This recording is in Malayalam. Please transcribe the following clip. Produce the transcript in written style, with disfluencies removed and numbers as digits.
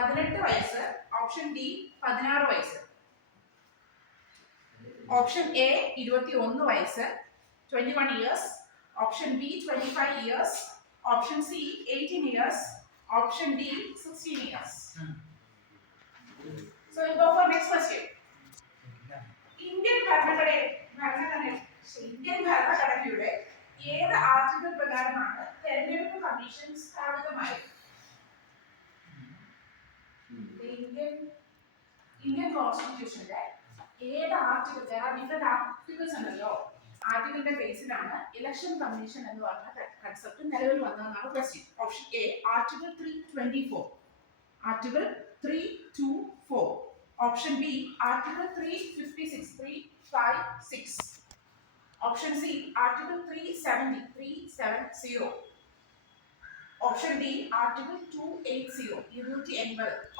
18 വയസ്സ്. ഓപ്ഷൻ ഡി 16 വയസ്സ്. ഓപ്ഷൻ എ 21 വയസ്സ് 21 years. Option B 25 years. Option C 18 years. Option D 16 years. So we go for next question. Indian ഭരണഘടനയുടെ ഏത് ആർട്ടിക്കിൾ പ്രകാരമാണ് തെരഞ്ഞെടുപ്പ് കമ്മീഷൻ സ്ഥാപിതമായത്? ഇന്ത്യൻ കോൺസ്റ്റിറ്റ്യൂഷന്റെ ഏത് ആർട്ടിക്കിൾ, ഡിഫറെന്റ് ആർട്ടിക്കിൾസ് ഉണ്ടല്ലോ, ആർട്ടിക്കിളിന്റെ ബേസിലാണ് ഇലക്ഷൻ കമ്മീഷൻ എന്ന് പറഞ്ഞ കൺസെപ്റ്റ് നിലവിൽ വന്നതെന്നാണ് question. Option A article 324. Article 324. Option B article 356. Option C article 370. Option D article 280.